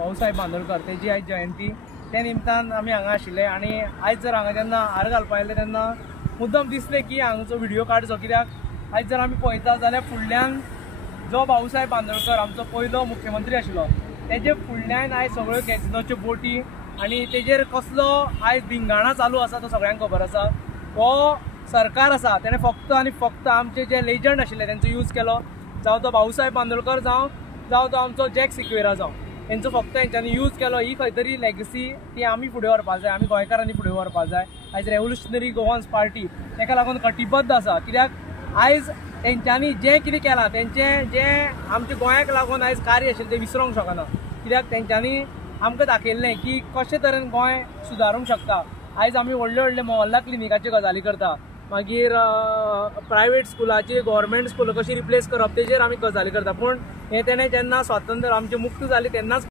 भाऊसाहेब बांदोडकर तेजी आयज जयंती त्या निमतान आमी हांगा आशिल्ले आनी आयज जर हांगा जेन्ना हार घालपा आयले तेन्ना मुद्दम दिसले की हांगाचो व्हिडिओ काडचो, कित्याक आयज जर आमी पळयता जाल्यार फुडल्यान जो भाऊसाहेब बांदोडकर आमचो पयलो मुख्यमंत्री आशिल्लो तेजे फुडल्यान आयज सगळ्यो कॅसिनोच्यो बोटी आनी तेजेर कसलो आयज धिंगाणा चालू आसा तो सगळ्यांक खबर आसा। हो सरकार आसा तेणें फक्त आनी फक्त आमचे जे लेजंड आशिल्ले तेंचो यूज केलो, जावं तो भाऊसाहेब बांदोडकर जावं तो आमचो जॅक सिक्वेरा जावं तेंचो फक्त हेंच्यांनी यूज केलो। ही खंय तरी लेगसी ती आमी फुडें व्हरपाक जाय, आमी गोंयकारांनी फुडें व्हरपाक जाय। आयज रेव्होल्युशनरी गोवन्स पार्टी तेका लागून कटिबद्ध आसा, कित्याक आयज तेंच्यांनी जें कितें केलां तेंचें जें आमच्या गोंयाक लागून आयज कार्य आशिल्लें तें विसरूंक शकना, कित्याक तेंच्यांनी आमकां दाखयल्लें की कशे तरेन गोंय सुदारूंक शकता। आयज आमी व्हडले व्हडले मोहल्ला क्लिनिकाच्यो गजाली करता, मागीर प्रायवेट स्कुलाची गव्हर्मेंट स्कूल कशी रिप्लेस करप तेजेर आमी गजाली करता, पूण हे तेणें जेन्ना स्वातंत्र्य आमचें मुक्त जालें तेन्नाच